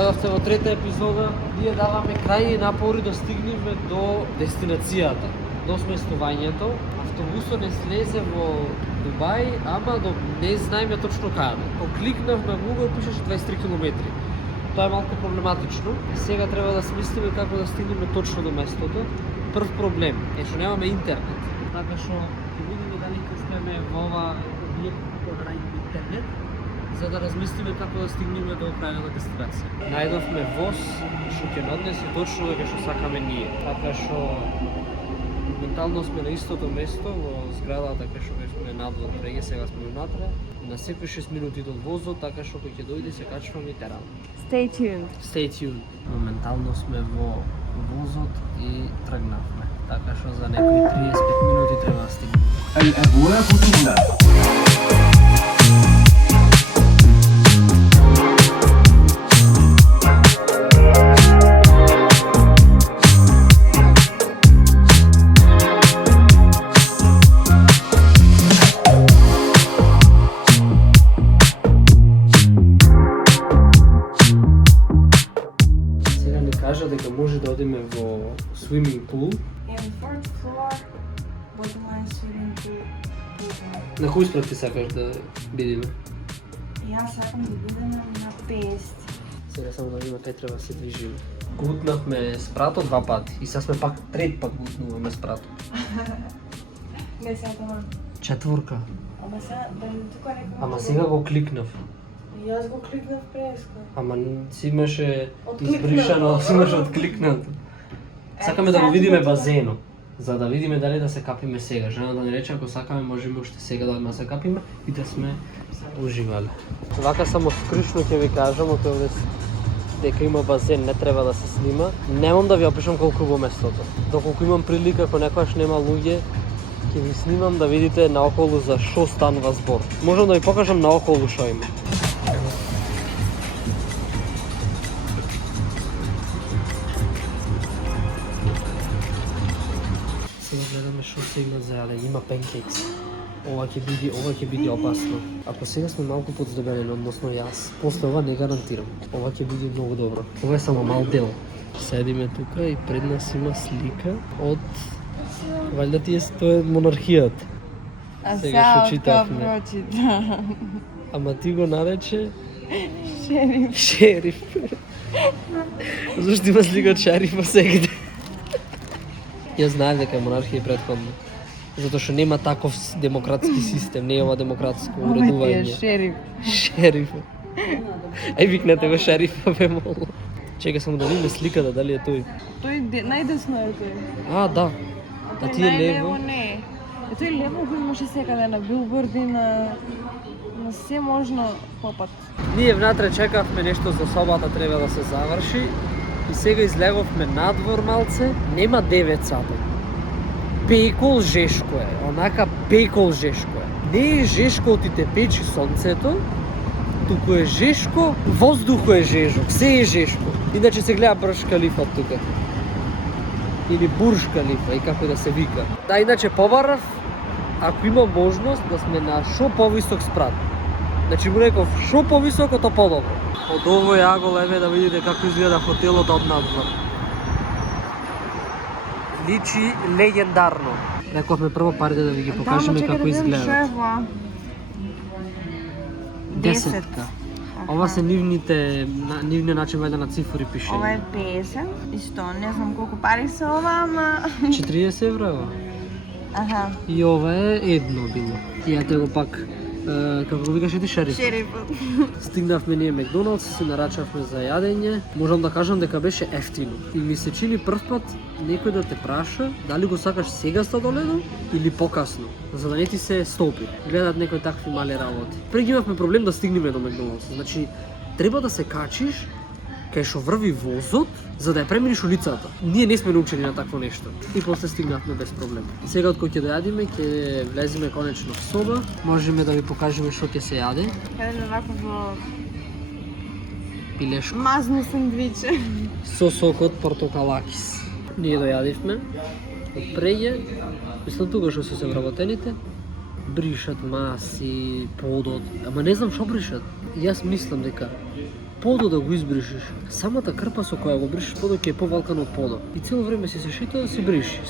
Дојдовте во трета епизода. Ние даваме крајни напори да стигнеме до дестинацијата, до сместувањето. Автобусот не слезе во Дубај, ама не знаеме точно каде. Покликнавме Google, пишеше 23 километри. Тоа е малку проблематично. Сега треба да смислиме како да стигнеме точно до местото. Прв проблем е што немаме интернет. Така што ќе видиме дали ќе успееме во ова објект да најдеме интернет, за да размислиме како да стигнеме до крајната дестинација. Најдовме воз што ќе ни однесе точно кај што сакаме ние. Така што моментално сме на истото место во зградата кај што сме надвор преге, сега сме унатре. На секои 6 минути од возот, така што кој ќе дојде се качваме и тераме. Stay tuned. Stay tuned. Моментално сме во возот и тргнавме. Така што за некои 35 минути треба да стигнеме. الأبواب تغلق. Сега ни кажа дека може да одиме во swimming pool. In fourth floor, Bottomline swimming pool. На кој спрат ти сакаш да бидеме? Јас сакам да бидеме на 50. Сега само да видиме кај треба да се движиме. Гутнавме спрато 2 пати и сега сме пак трет пат гутнуваме спрато. Не сега тоа. 4. Ама сега, дали тука некој... Ама сега го кликнав. Јас го кликнав преска. Ама си имаше Откликнато. избришано, си имаше откликнато. Сакаме да го видиме базено, за да видиме дали да се капиме сега. Жената ни рече ако сакаме можеме уште сега да се капиме и да сме уживале. Вака само скришно ќе ви кажам, ако дека има базен, не треба да се снима. Немам да ви опишам колку во местото. Доколку имам прилика, ако некојаш нема луѓе, ќе ви снимам да видите наоколу за што станува збор. Можам да ви покажам наоколу што има. Сега гледаме што се имат за јаде. Има панкейкс. Ова ќе биде опасно. Ако сега сме малку подздебелени, односно јас, после ова не гарантирам. Ова ќе биде многу добро. Ова е само мал дел. Седиме тука и пред нас има слика од валјда тоа е монархијата. А Сега што читавме. прочита. Ама ти го нарече Шериф. шериф. Зашто има слика од шерифа сегде? Јас знаев дека е монархија претходно. Затоа што нема таков демократски систем, не е ова демократско Ова ти е уредување. шериф. Шериф. Ај викнете го шерифа, бе молам. Чекај само да видиме сликата, дали е тој. Тој најдесно е тој. А, да. А ти е лево. Не. Е тој лево го имаше секаде на билборди, на се можно попат. Ние внатре чекавме нешто за собата треба да се заврши и сега излеговме надвор малце, нема 9 сата. Пекол жешко е, онака пекол жешко е. Не е жешко оти те печи сонцето, туку е жешко, воздухот е жежок, се е жешко. Иначе се гледа Брж Калифа тука. Или Бурж Калифа, и како да се вика. Да, иначе побарав, ако има можност да сме на шо повисок спрат. Значи му реков, шо повисоко, то подобро. Од овој агол еве да видите како изгледа хотелот од надвор. Личи легендарно. Рековме прво парите да ви ги покажеме како изгледат. 10. Ова се нивниот начин вајде на цифри пише. Ова е 50 и што, не знам колку пари се ова, ама... 40 евро ева. Аха. И ова е едно било. И ете го пак, како го викаше ти, шериф. Шерифот. Стигнавме ние Макдоналдс, си нарачавме за јадење. Можам да кажам дека беше ефтино. И ми се чини прв пат некој да те праша дали го сакаш сега сладоледо или покасно, за да не ти се стопи. Гледат некои такви мали работи. Преги имавме проблем да стигнеме до Макдоналдс. Значи, треба да се качиш кај што врви возот, за да ја преминиш улицата. Ние не сме научени на такво нешто. И после стигнавме без проблем. Сега од кој ќе дојадиме, ќе влеземе конечно в соба. Можеме да ви покажеме што ќе се јаде. Каде вако во Пилешко. мазни сандвиче. Со сокот портокалакис. Ние дојадивме од преѓе, мислам тука што се вработените, бришат маси, подот, ама не знам што бришат. Јас мислам дека подо да го избришиш. Самата крпа со која го бришиш подо ќе е повалкана од подо. И цело време си се шита да си бриши,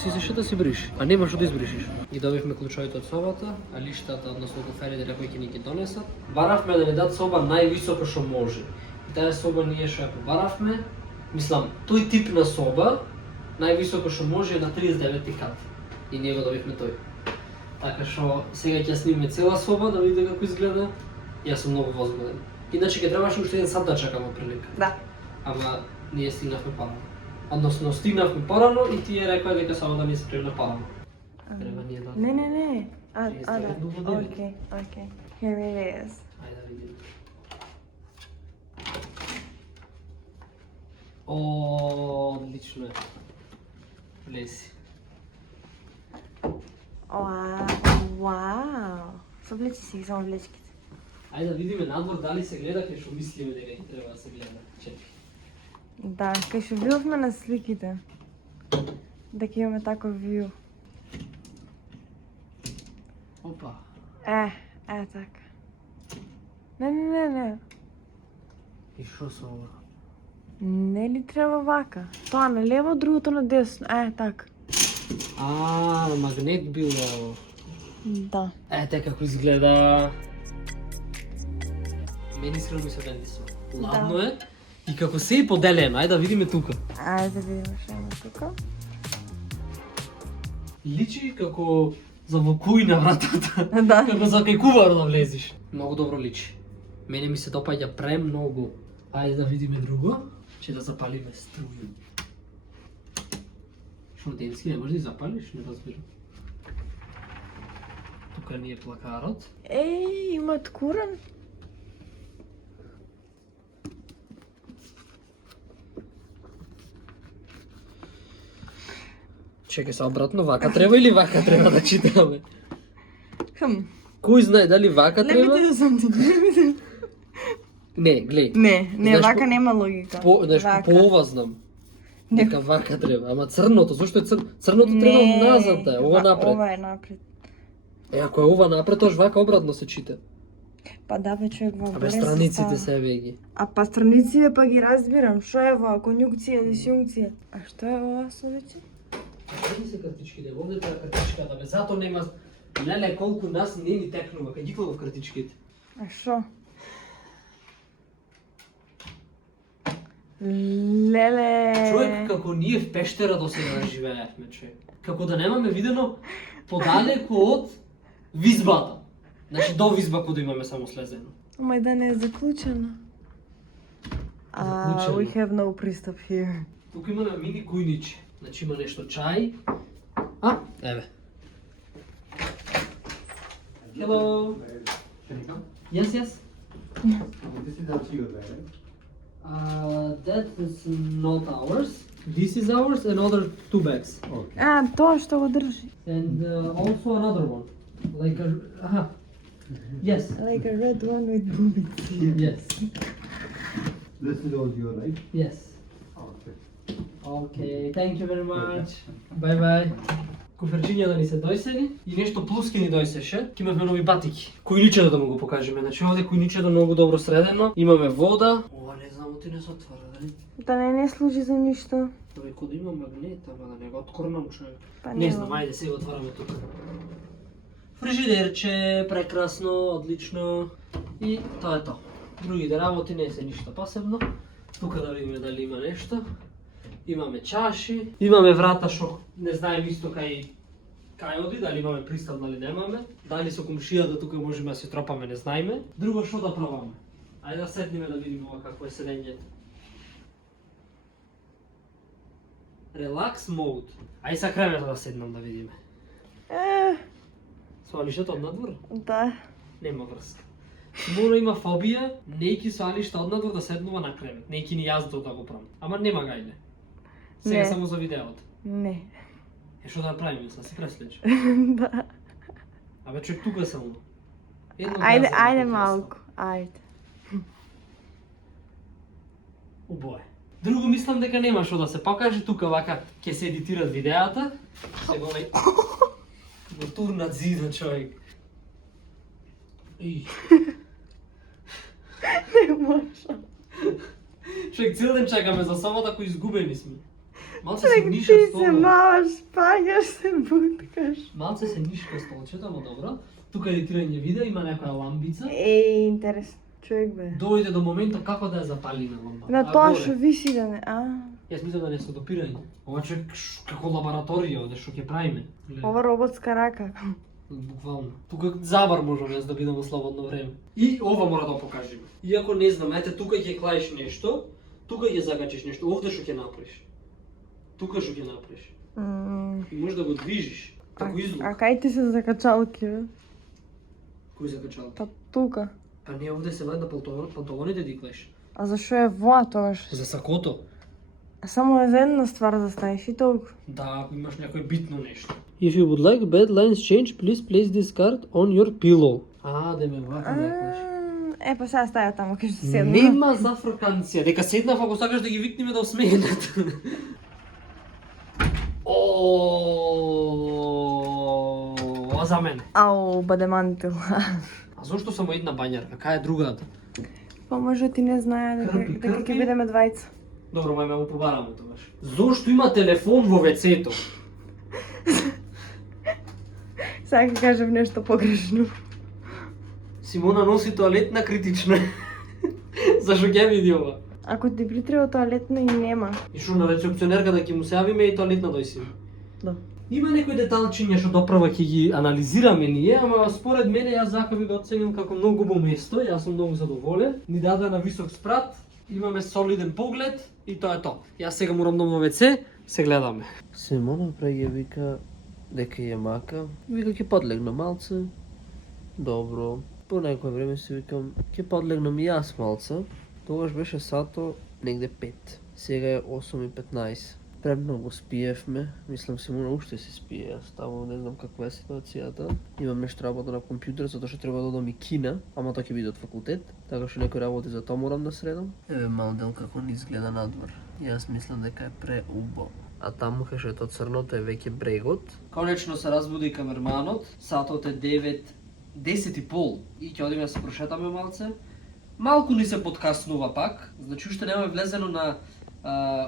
си бриши, а нема што да избришиш. Ги добивме клучовите од собата, а лиштата, односно коферите кои ќе ни ги донесат. Баравме да ни дадат соба највисоко што може. И таа соба ние што ја побаравме, мислам, тој тип на соба, највисоко што може е на 39 кат. И ние го добивме тој. Така што сега ќе снимаме цела соба да видите како изгледа. Јас сум многу возбуден. Иначе ќе требаше уште 1 сат да чекам отприлика. Да. Ама ние стигнавме порано. Односно стигнавме порано и тие рекоа дека само да ни се требна порано. Треба ние да... Не. Да. 39:09. Окей. Here it is. Ајде да видиме. О, одлично е. Леси. Вау. Соблечи си ги само влечките. Ајде да видиме надвор дали се гледа кај што мислиме дека ќе треба да се гледа. Чекај. Да, кај што видовме на сликите. Дека имаме таков виу. Опа. Така. Не. И шо со ова? Не ли треба вака? Тоа на лево, другото на десно. Така. Магнет било. Да. Ете како изгледа. Мене искрено ми се бендисува. Ладно е. И како се е поделено, ајде да видиме тука. Ајде да видиме што има тука. Личи како за вокуи на вратата. Да. Како за кај кувар да влезиш. Многу добро личи. Мене ми се допаѓа премногу. Ајде да видиме друго. Че да запалиме струја. Шо денски не можеш да запалиш? Не разбирам. Тука ни е плакарот. Имат куран. Чекај се обратно, вака треба или вака треба да читаме? Кој знае дали вака треба? да сам ти. Не, глеј. Не, Знаеш, вака нема логика. Знаеш, по ова знам. Дека вака треба, ама црното, зошто е црното треба назад да е, ова напред. Ова е напред. Ако е ова напред, тоаш вака обратно се чита. Па да бе, човек, во Абе страниците се веги. Па страниците па ги разбирам. Шо е ова? Конјункција, дисјункција. А што е ова совече? Види се картичките, овде таа картичка, да бе, зато нема... Леле, колку нас не ни текнува, кај ги гледав картичките. А шо? Леле. Човек, како ние в пештера до сега живеевме, човек. Како да немаме видено подалеку од визбата. Значи до визба кога имаме само слезено. Мај да не е заклучено. Заклучено. We have no pristup here. Тука имаме мини кујничи. Значи има нешто чај. Еве. Hello. Yes. This is our sugar bag, right? That is not ours. This is ours and other 2 bags. Okay. Тоа што го држи. And also another one. Like a... Yes. Like a red one with boobies. Yes. This is all your, right? Yes. Okay. Okay, thank you very much. Bye bye. Куферчиња да ни се дојсели и нешто плюс ке ни дојсеше. Ке имавме нови батики. Кујничето да му го покажеме. Значи овде кујничето многу добро средено. Имаме вода. Ова не знам оти не се отвара, дали? Да не служи за ништо. Абе кога има магнет, ама да не го откорнам човек. Па Не знам, ајде сега отвараме тука. Фрижидерче, прекрасно, одлично. И тоа е тоа. Другите работи не се ништо посебно. Тука да видиме дали има нешто. Имаме чаши, имаме врата што не знаем исто кај оди, дали имаме пристап, дали немаме. Дали со комшијата тука можеме да се тропаме, не знаеме. Друго што да пробаме? Ајде да седнеме да видиме ова како е седењето. Relax mode. Ајде са кремето да седнам да видиме. Свалишето од надвор? Да. Нема врска. Симона има фобија, нејки свалиште од надвор да седнува на кремет. Нејки ни јас да го правам. Ама нема гајле. Сега Не. само за видеото. Не. Што да правиме, са се преследиш? Да. Абе човек тука само. Ајде малку. Ајде. Убое. Друго мислам дека нема што да се покаже, тука вака ќе се едитират видеата. Сега овај го турнат зида човек. И Не можам. Човек, цел ден чекаме за сабота кои изгубени сме. Малце се Човек, ниша ти се столчето. маваш, пагаш се, буткаш. Малце се нишка столчето, ама добро. Тука едитирање видео, има некоја ламбица. Интересно. Човек бе. Дојде до момента како да ја запалиме лампа. На А тоа горе? што виси да не... Јас мислам да не со допирање. Ова човек како лабораторија, оде што ќе правиме. Гледај. Ова роботска рака. Буквално. Тука забар можам јас да бидам во слободно време. И ова мора да покажеме. Иако не знам, ете тука ќе клаиш нешто, тука ќе закачиш нешто, овде што ќе направиш. Тука што ќе направиш. И можеш да го движиш. Како излук. А кај ти се закачалки, бе? Кој закачал? Па тука. Па не, овде се вади на панталоните ти клаиш. А зашо е воа тогаш? За сакото. А само е за една ствар да ставиш и толку. Да, ако имаш някое битно нещо. If you would like bed lines change, please place this card on your pillow. Да ме вака да кажеш. Па сега ставя тамо кај што седна. Нема за фрканција. Дека седнав ако сакаш да ги викнеме да осмеенат. Ова за мене. Ау, бъде мантил. А зошто само една бањарка? Кај е другата? Па може ти не знае дека Крпи. ќе бидеме двајца. Добро, мај ме го побараме тогаш. Зошто има телефон во вецето? Сега ќе кажем нешто погрешно. Симона носи тоалетна критична. Зашо ќе види ова? Ако ти притреба тоалетна и нема. И што на рецепционерката ќе му се јавиме и тоалетна дојси. Да. Има некои деталчиња што доправа ќе ги анализираме ние, ама според мене јас зака би го оценил како многу убаво место, јас сум многу задоволен. Ни даде на висок спрат, имаме солиден поглед и тоа е тоа. Јас сега морам да во WC, се гледаме. Симона преќе вика дека ја мака, вика ќе подлегна малце. Добро. По некој време си викам ќе подлегнам и јас малце. Тогаш беше сато негде 5. Сега е 8:15. Премногу спиевме, мислам Симона уште се спие, јас тамо не знам каква е ситуацијата. Имам нешто работа на компјутер, затоа што треба да одам и кина, ама тоа ќе биде од факултет, така што некои работи за тоа морам да средам. Еве малдел како ни изгледа надвор. Јас мислам дека е преубаво. А таму кај што е тоа црното е веќе брегот. Конечно се разбуди камерманот, сатот е 10:30 и ќе одиме да се прошетаме малце. Малку ни се подкаснува пак, значи уште немаме влезено на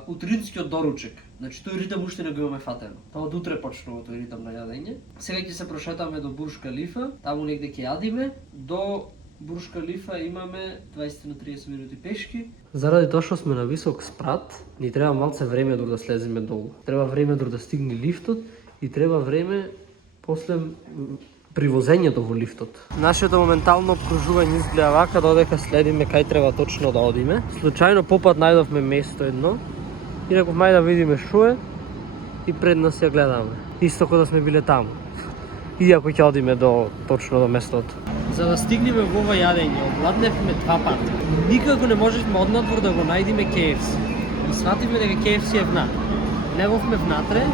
утринскиот доручек. Значи тој ритам уште не го имаме фатено. Тоа од утре почнува тој ритам на јадење. Сега ќе се прошетаме до Бурж Калифа, таму негде ќе јадиме. До Бурж Калифа имаме 20 на 30 минути пешки. Заради тоа што сме на висок спрат, ни треба малце време док да слеземе долу. Треба време док да стигне лифтот и треба време после привозењето во лифтот. Нашето моментално обкружување изгледа вака, додека следиме кај треба точно да одиме. Случајно попат најдовме место едно и реков мај да видиме шо е и пред нас ја гледаме. Исто како да сме биле таму. Иако ќе одиме точно до местото. За да стигнеме во ова јадење, обладневме 2 пати. Никако не можевме однадвор да го најдеме KFC. И свативме дека KFC е внатре. Левовме внатре,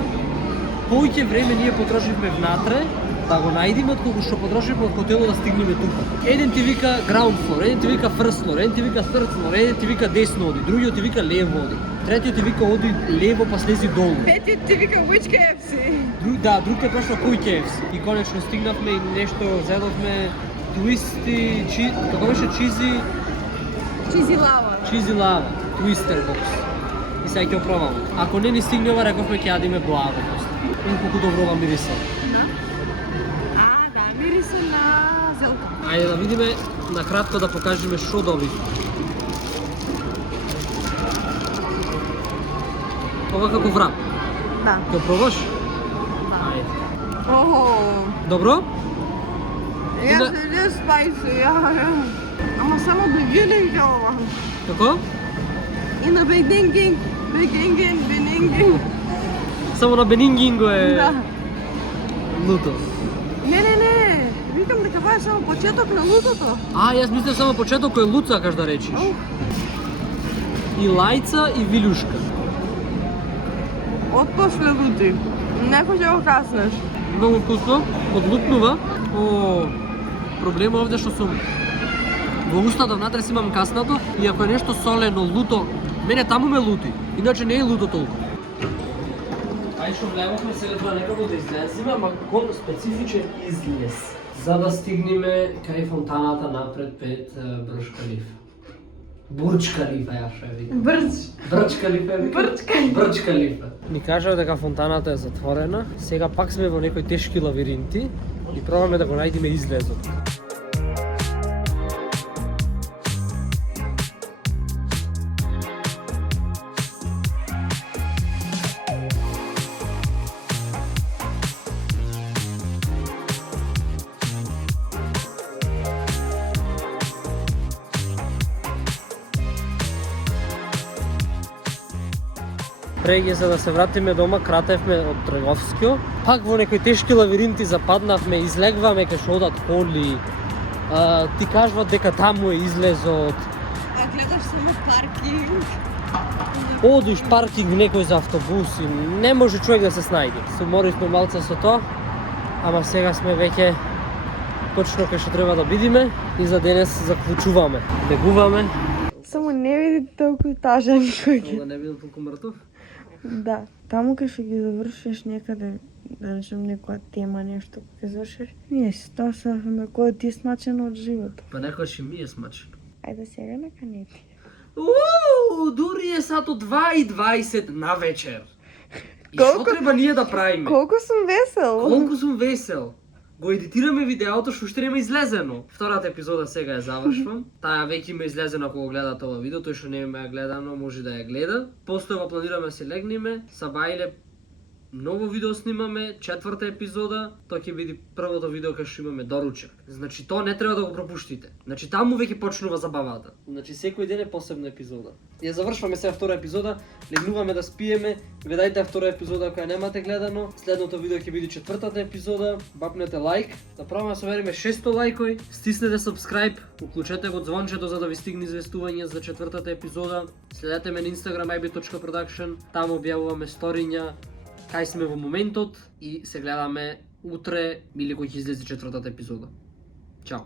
повеќе време ние потрошивме внатре, да го најдеме отколку што потрошивме од хотелот да стигнеме тука. Еден ти вика ground floor, еден ти вика first floor, еден ти вика third floor, еден ти вика десно оди, другиот ти вика лево оди, третиот ти вика оди лево па слези долу. Петиот ти вика which KFC? Друг те прашува кој KFC. И конечно стигнавме и нешто зедовме твисти, како беше чизи лава, твистер бокс. И сега ќе пробаме. Ако не ни стигне ова, рековме ќе јадиме благо после. Колку добро ова мирисе. Да, мирисе на зелка. Ајде да видиме накратко да покажеме што добивме. Ова како враг. Да. Ќе пробаш? Ајде. Добро? Јас не спајси, ама само бегинен ќе ова. Како? И на бегинген. Само на Бенингинго е Да. луто. Не, викам дека тоа е само почеток на лутото. Јас мислам само почеток кој лут сакаш да речиш. И лајца и вилюшка. Отпосле лути. Некој ќе го каснеш. Многу вкусно, подлутнува. Проблема овде што сум во устата внатре си имам каснато и ако е нешто солено, луто, мене таму ме лути, иначе не е луто толку. Ај што влевавме сега тоа некако да излезиме, ама кон специфичен излез, за да стигнеме кај фонтаната напред пред Бурж Калифа. Бурдж Калифа ја ше викам. Брдж Калифа викам. Бурдж Калифа. Ни кажа дека фонтаната е затворена. Сега пак сме во некои тешки лавиринти и пробаме да го најдеме излезот. Преге за да се вратиме дома, кратевме од Трговскио. Пак во некои тешки лавиринти западнавме, излегваме кај што одат коли. Ти кажуват дека таму е излезот. А гледаш само паркинг. Одиш паркинг некој за автобуси, не може човек да се снајде. Се уморивме малце со тоа, ама сега сме веќе точно кај што треба да бидиме и за денес заклучуваме. Бегуваме. Само не види толку тажен кој Да не видам толку мртов. Да, таму кај што ги завршиш некаде, да речем некоја тема, нешто кога ќе завршиш, ние си тоа сме кој ти е смачено од животот. Па некојаш и ми е смачено. Ајде сега нека не ти. Дури е сато 2:20 на вечер. И Колку- што треба ние да правиме? Колку сум весел! Колку сум весел. Го едитираме видеото што уште нема излезено. Втората епизода сега ја завршвам. Таа веќе има излезено ако го гледате ова видео, тој што нема ја гледано може да ја гледа. Постојано планираме да се легнеме, са Бајле ново видео снимаме, 4-та епизода, тоа ќе биде првото видео кај што имаме доручак. Значи тоа не треба да го пропуштите. Значи таму веќе почнува забавата. Значи секој ден е посебна епизода. Ја завршваме сега втора епизода, легнуваме да спиеме, гледајте втора епизода ако ја немате гледано. Следното видео ќе биде 4-та епизода. Бапнете лайк, да пробаме да собереме 600 лајкови, стиснете subscribe, уклучете го звончето за да ви стигне известување за 4-та епизода. Следете ме на Instagram ib.production, таму објавуваме сториња кај сме во моментот и се гледаме утре или кога ќе излезе 4-та епизода. Чао!